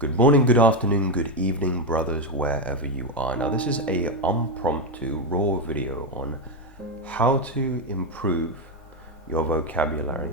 Good morning, good afternoon, good evening, brothers, wherever you are. Now, this is a impromptu raw video on how to improve your vocabulary,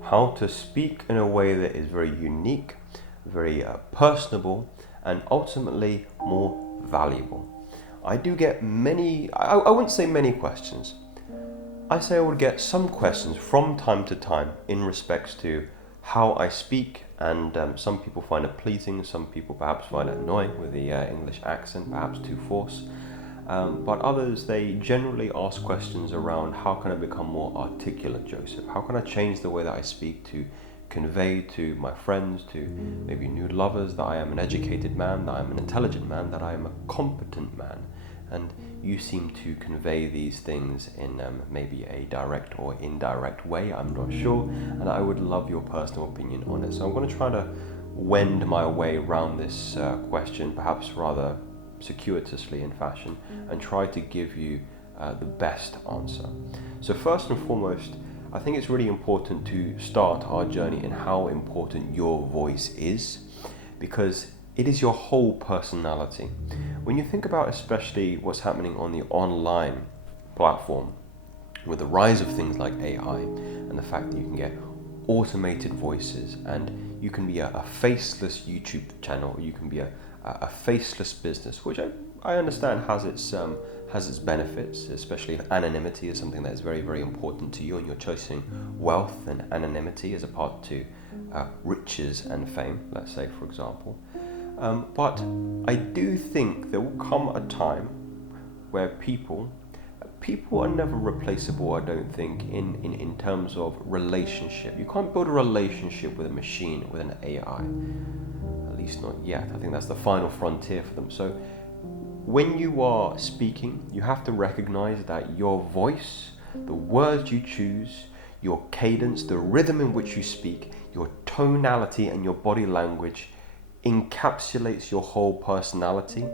how to speak in a way that is very unique, very personable, and ultimately more valuable. I do get I wouldn't say many questions. I say I would get some questions from time to time in respects to how I speak, and some people find it pleasing, some people perhaps find it annoying with the English accent, perhaps too forced. But others, they generally ask questions around how can I become more articulate, Joseph? How can I change the way that I speak to convey to my friends, to maybe new lovers, that I am an educated man, that I'm an intelligent man, that I am a competent man? And you seem to convey these things in maybe a direct or indirect way, I'm not sure, and I would love your personal opinion on it. So I'm going to try to wend my way around this question, perhaps rather circuitously in fashion, and try to give you the best answer. So first and foremost, I think it's really important to start our journey in how important your voice is, because it is your whole personality. When you think about especially what's happening on the online platform with the rise of things like AI and the fact that you can get automated voices and you can be a faceless YouTube channel, or you can be a faceless business, which I understand has its benefits, especially if anonymity is something that is very, very important to you and you're chasing wealth and anonymity as a part to riches and fame, let's say, for example. But I do think there will come a time where people are never replaceable, I don't think, in terms of relationship. You can't build a relationship with a machine, with an AI, at least not yet. I think that's the final frontier for them. So when you are speaking, you have to recognize that your voice, the words you choose, your cadence, the rhythm in which you speak, your tonality and your body language encapsulates your whole personality,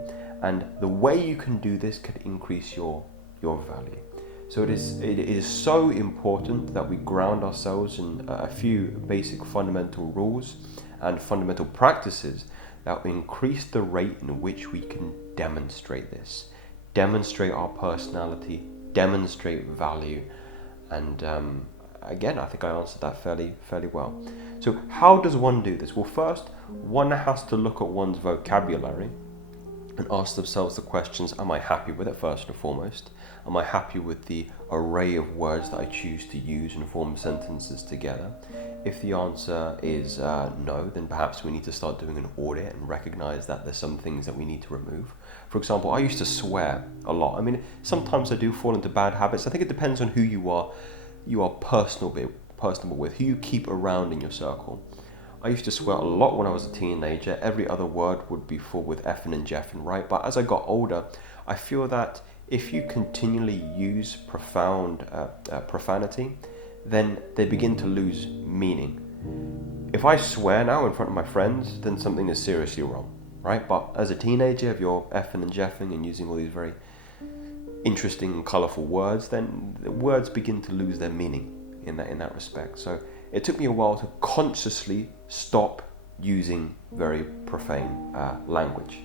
and the way you can do this could increase your value. So it is so important that we ground ourselves in a few basic fundamental rules and fundamental practices that will increase the rate in which we can demonstrate this, demonstrate our personality, demonstrate value, and again, I think I answered that fairly well. So how does one do this? Well, first, one has to look at one's vocabulary and ask themselves the questions, am I happy with it, first and foremost? Am I happy with the array of words that I choose to use and form sentences together? If the answer is no, then perhaps we need to start doing an audit and recognize that there's some things that we need to remove. For example, I used to swear a lot. I mean, sometimes I do fall into bad habits. I think it depends on who you are personable with, who you keep around in your circle. I used to swear a lot when I was a teenager. Every other word would be full with effing and jeffing, right? But as I got older, I feel that if you continually use profound profanity, then they begin to lose meaning. If I swear now in front of my friends, then something is seriously wrong, right? But as a teenager, if you're effing and jeffing and using all these very interesting and colourful words, then the words begin to lose their meaning in that respect. So it took me a while to consciously stop using very profane language.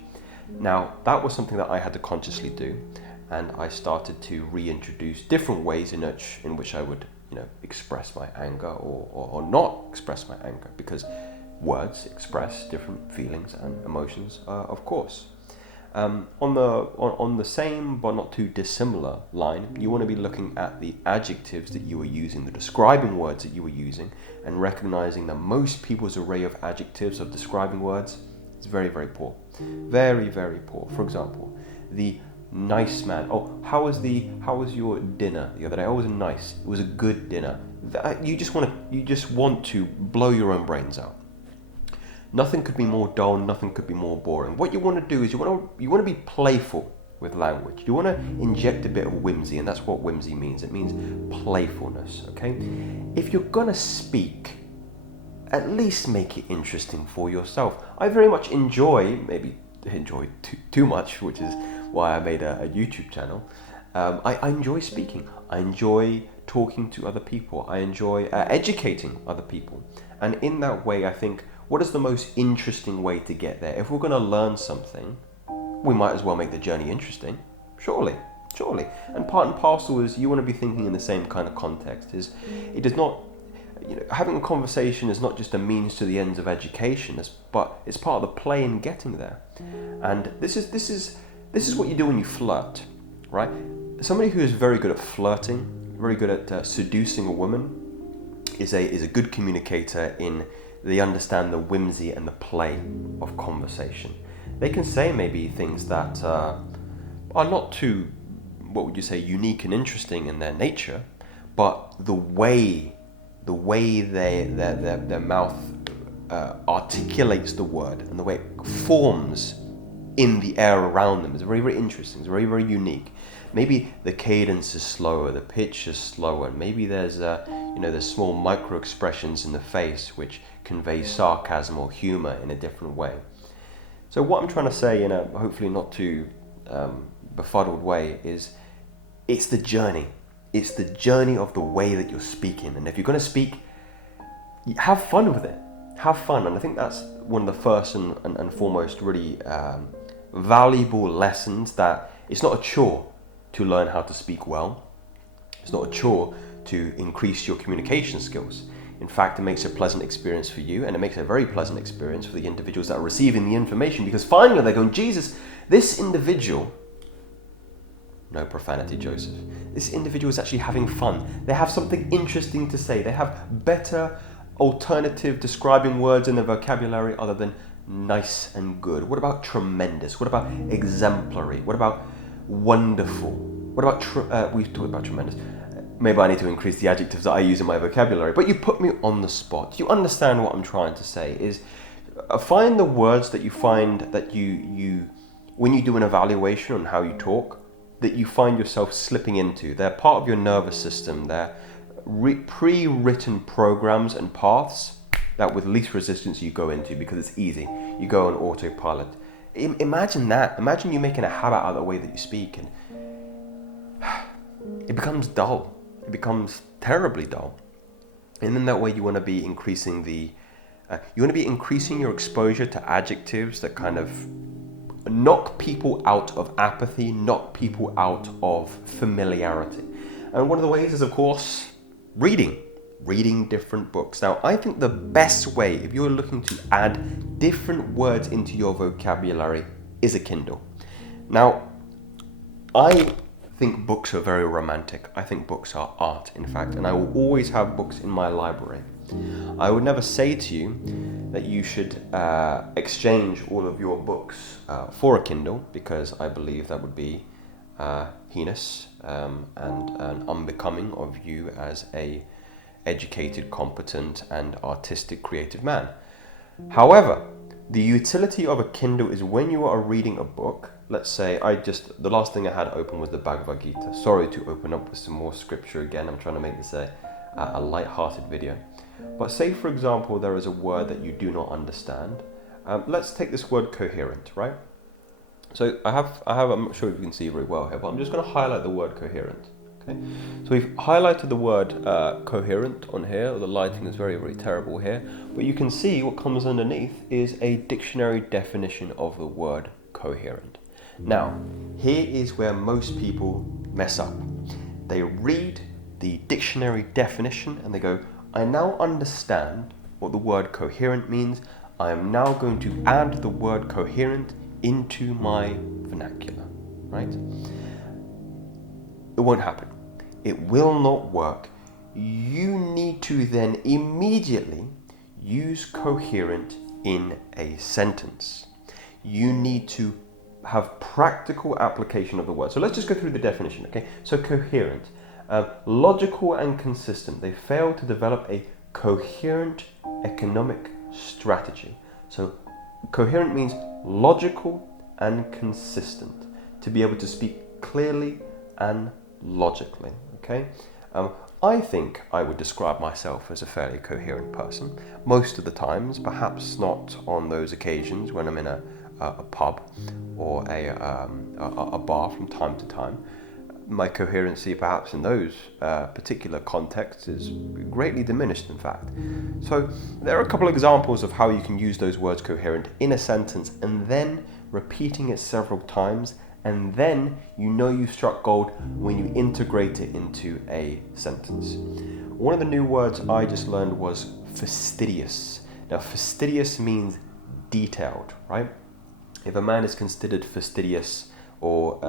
Now, that was something that I had to consciously do, and I started to reintroduce different ways in which I would, express my anger or not express my anger, because words express different feelings and emotions, of course. On the same but not too dissimilar line, you want to be looking at the adjectives that you were using, the describing words that you were using, and recognizing that most people's array of adjectives of describing words is very, very poor. Very, very poor. For example, the nice man. Oh, how was your dinner the other day? Oh, it was nice. It was a good dinner. You just want to blow your own brains out. Nothing could be more dull, nothing could be more boring. What you want to do is you want to be playful with language. You want to inject a bit of whimsy, and that's what whimsy means. It means playfulness, okay? If you're going to speak, at least make it interesting for yourself. I very much enjoy too much, which is why I made a YouTube channel. I enjoy speaking. I enjoy talking to other people. I enjoy educating other people. And in that way, I think What is the most interesting way to get there? If we're going to learn something, we might as well make the journey interesting. Surely. And part and parcel is you want to be thinking in the same kind of context. It does not, having a conversation is not just a means to the ends of education, but it's part of the play in getting there. And this is what you do when you flirt, right? Somebody who is very good at flirting, very good at seducing a woman, is a good communicator in they understand the whimsy and the play of conversation. They can say maybe things that are not too, what would you say, unique and interesting in their nature, but the way their mouth articulates the word and the way it forms in the air around them is very, very interesting. It's very, very unique. Maybe the cadence is slower, the pitch is slower, and maybe there's small micro expressions in the face which convey sarcasm or humor in a different way. So what I'm trying to say in a hopefully not too befuddled way is it's the journey. It's the journey of the way that you're speaking. And if you're going to speak, have fun with it. Have fun. And I think that's one of the first and foremost really valuable lessons, that it's not a chore to learn how to speak well. It's not a chore to increase your communication skills. In fact, it makes a pleasant experience for you, and it makes a very pleasant experience for the individuals that are receiving the information, because finally they're going, Jesus, this individual, no profanity, Joseph, this individual is actually having fun. They have something interesting to say. They have better alternative describing words in their vocabulary other than nice and good. What about tremendous? What about exemplary? What about wonderful? What about, we've talked about tremendous. Maybe I need to increase the adjectives that I use in my vocabulary, but you put me on the spot. You understand what I'm trying to say is find the words that you find that you when you do an evaluation on how you talk, that you find yourself slipping into. They're part of your nervous system. They're pre-written programs and paths that with least resistance you go into because it's easy. You go on autopilot. Imagine that. Imagine you making a habit out of the way that you speak, and it becomes dull. It becomes terribly dull. And in that way, you want to be increasing your exposure to adjectives that kind of knock people out of apathy, knock people out of familiarity. And one of the ways is, of course, reading different books. Now, I think the best way, if you're looking to add different words into your vocabulary, is a Kindle. Now, I think books are very romantic. I think books are art, in fact, and I will always have books in my library. I would never say to you that you should exchange all of your books for a Kindle, because I believe that would be heinous and unbecoming of you as a educated, competent, and artistic, creative man. However, the utility of a Kindle is when you are reading a book. Let's say the last thing I had open was the Bhagavad Gita. Sorry to open up with some more scripture again. I'm trying to make this a light-hearted video. But say, for example, there is a word that you do not understand. Let's take this word coherent, right? So I'm not sure if you can see very well here, but I'm just going to highlight the word coherent. Okay. So we've highlighted the word coherent on here. The lighting is very, very terrible here. But you can see what comes underneath is a dictionary definition of the word coherent. Now, here is where most people mess up. They read the dictionary definition and they go, I now understand what the word coherent means. I am now going to add the word coherent into my vernacular, right? It won't happen. It will not work. You need to then immediately use coherent in a sentence. You need to have practical application of the word. So let's just go through the definition, okay? So coherent, logical and consistent. They fail to develop a coherent economic strategy. So coherent means logical and consistent, to be able to speak clearly and logically, okay? I think I would describe myself as a fairly coherent person most of the times, perhaps not on those occasions when I'm in a pub or a bar from time to time. my coherency perhaps in those particular contexts is greatly diminished, in fact. So there are a couple of examples of how you can use those words coherent in a sentence and then repeating it several times, and then you know you've struck gold when you integrate it into a sentence. One of the new words I just learned was fastidious. Now, fastidious means detailed, right? If a man is considered fastidious or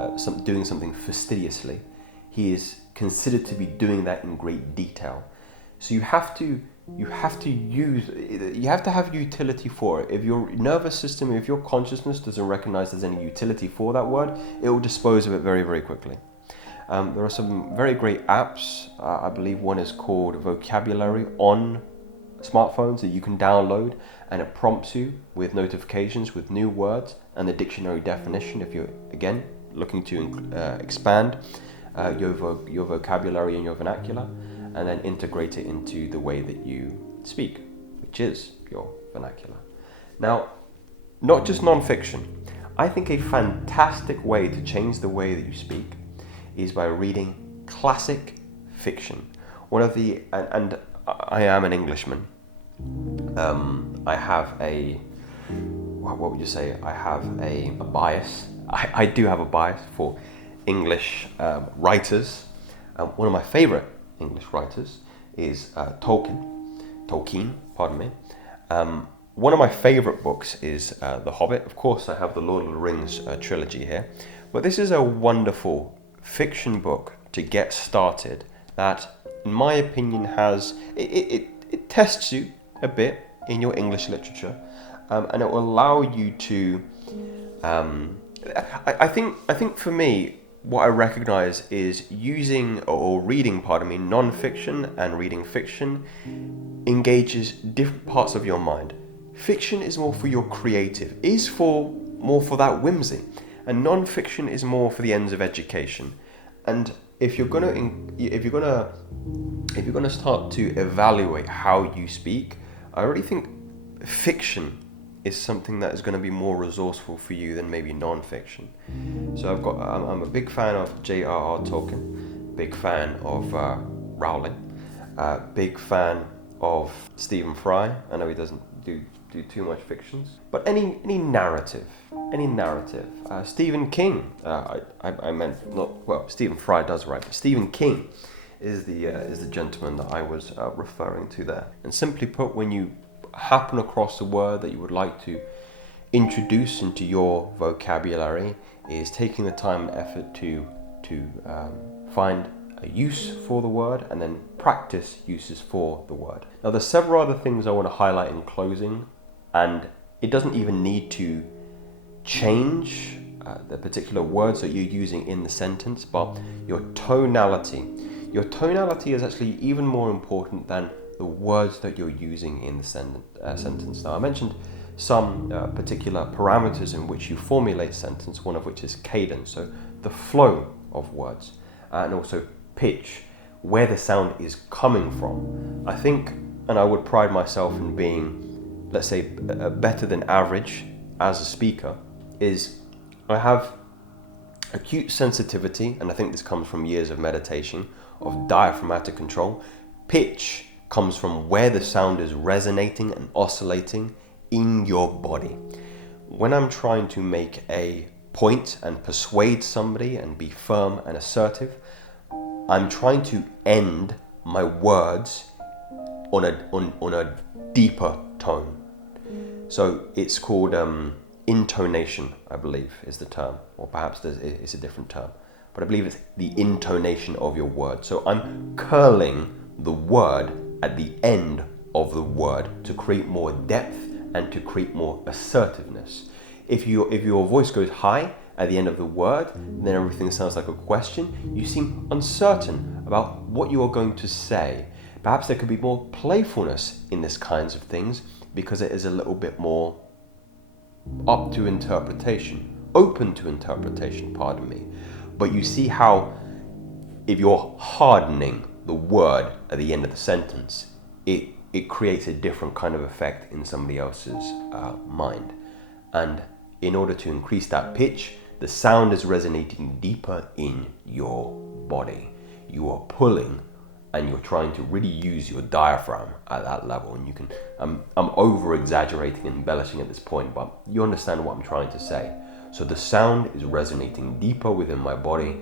doing something fastidiously, he is considered to be doing that in great detail. So you have to have utility for it. If your nervous system, if your consciousness doesn't recognize there's any utility for that word, it will dispose of it very, very quickly. There are some very great apps. I believe one is called Vocabulary on smartphones that you can download, and it prompts you with notifications with new words and the dictionary definition if you're, again, looking to expand your vocabulary and your vernacular, and then integrate it into the way that you speak, which is your vernacular. Now, not just non-fiction. I think a fantastic way to change the way that you speak is by reading classic fiction. And I am an Englishman. I have what would you say? I have a bias. I do have a bias for English writers. One of my favorite English writers is Tolkien, pardon me. One of my favorite books is The Hobbit. Of course, I have the Lord of the Rings trilogy here, but this is a wonderful fiction book to get started that, in my opinion, it tests you a bit in your English literature, and it will allow you to I think for me, what I recognize is reading non-fiction and reading fiction engages different parts of your mind. Fiction is more for your creative, more for that whimsy, and non-fiction is more for the ends of education. And if you're gonna start to evaluate how you speak, I really think fiction is something that is going to be more resourceful for you than maybe non-fiction. So I'm a big fan of J.R.R. Tolkien, big fan of Rowling, big fan of Stephen Fry. I know he doesn't do too much fictions, but any narrative. Stephen King. Stephen Fry does write, but Stephen King is the gentleman that I was referring to there. And simply put, when you happen across a word that you would like to introduce into your vocabulary, is taking the time and effort to find a use for the word and then practice uses for the word. Now, there's several other things I want to highlight in closing, and it doesn't even need to change the particular words that you're using in the sentence, but your tonality. Your tonality is actually even more important than the words that you're using in the sentence. Now, I mentioned some particular parameters in which you formulate sentence, one of which is cadence, so the flow of words, and also pitch, where the sound is coming from. I think, and I would pride myself in being, let's say, better than average as a speaker, is I have acute sensitivity, and I think this comes from years of meditation, of diaphragmatic control. Pitch comes from where the sound is resonating and oscillating in your body. When I'm trying to make a point and persuade somebody and be firm and assertive, I'm trying to end my words on a deeper tone. So it's called intonation, I believe is the term, or perhaps it's a different term, but I believe it's the intonation of your word. So I'm curling the word at the end of the word to create more depth and to create more assertiveness. If your voice goes high at the end of the word, then everything sounds like a question. You seem uncertain about what you are going to say. Perhaps there could be more playfulness in this kinds of things because it is a little bit more open to interpretation, pardon me. But you see how if you're hardening the word at the end of the sentence, it creates a different kind of effect in somebody else's mind. And in order to increase that pitch, The sound is resonating deeper in your body. You are pulling and you're trying to really use your diaphragm at that level. And you can, I'm over exaggerating and embellishing at this point, but you understand what I'm trying to say. So the sound is resonating deeper within my body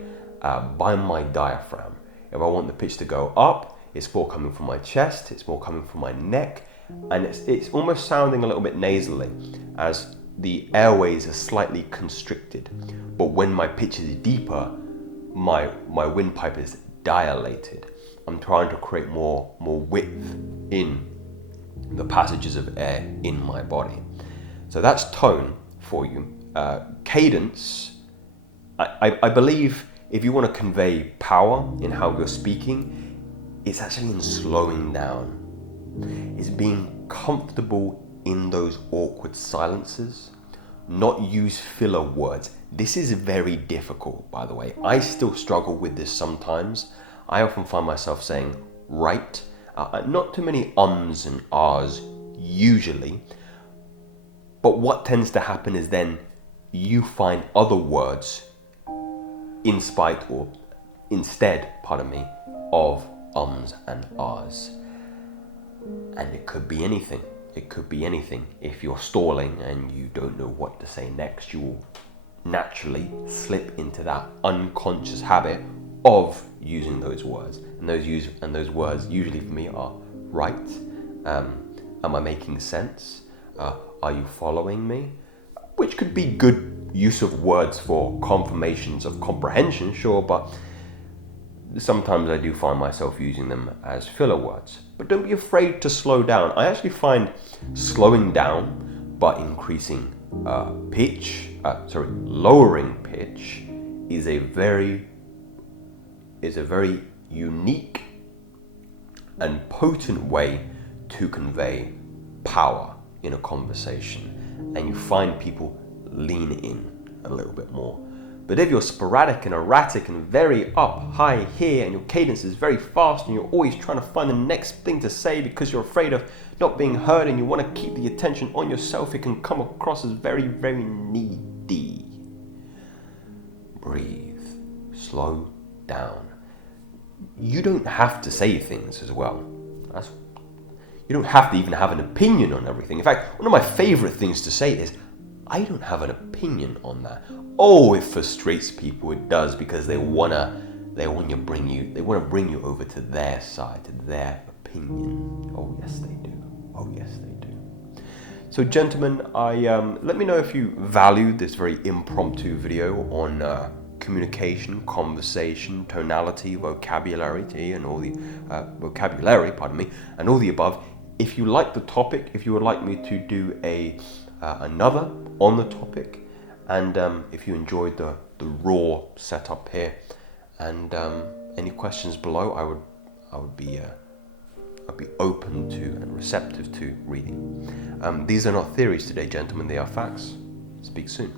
by my diaphragm. If I want the pitch to go up, it's more coming from my chest, it's more coming from my neck, and it's almost sounding a little bit nasally as the airways are slightly constricted. But when my pitch is deeper, my windpipe is dilated. I'm trying to create more width in the passages of air in my body. So that's tone for you. Cadence, I believe if you want to convey power in how you're speaking, it's actually in slowing down. It's being comfortable in those awkward silences, not use filler words. This is very difficult, by the way. I still struggle with this sometimes. I often find myself saying right, not too many ums and ahs usually, but what tends to happen is then you find other words instead, of ums and ahs. And it could be anything. It could be anything. If you're stalling and you don't know what to say next, you will naturally slip into that unconscious habit of using those words. And those words usually for me are right. Am I making sense? Are you following me? Which could be good use of words for confirmations of comprehension, sure, but sometimes I do find myself using them as filler words. But don't be afraid to slow down. I actually find slowing down but increasing lowering pitch is a very unique and potent way to convey power in a conversation. And you find people lean in a little bit more. But if you're sporadic and erratic and very up, high, here, and your cadence is very fast and you're always trying to find the next thing to say because you're afraid of not being heard and you want to keep the attention on yourself, it can come across as very, very needy. Breathe. Slow down. You don't have to say things as well. You don't have to even have an opinion on everything. In fact, one of my favorite things to say is, I don't have an opinion on that. Oh, it frustrates people. It does, because they wanna bring you over to their side, to their opinion. Oh yes, they do. Oh yes, they do. So, gentlemen, let me know if you valued this very impromptu video on communication, conversation, tonality, vocabulary, and all the and all the above. If you like the topic, if you would like me to do another on the topic, and if you enjoyed the raw setup here, and any questions below, I would be open to and receptive to reading. These are not theories today, gentlemen, they are facts. Speak soon.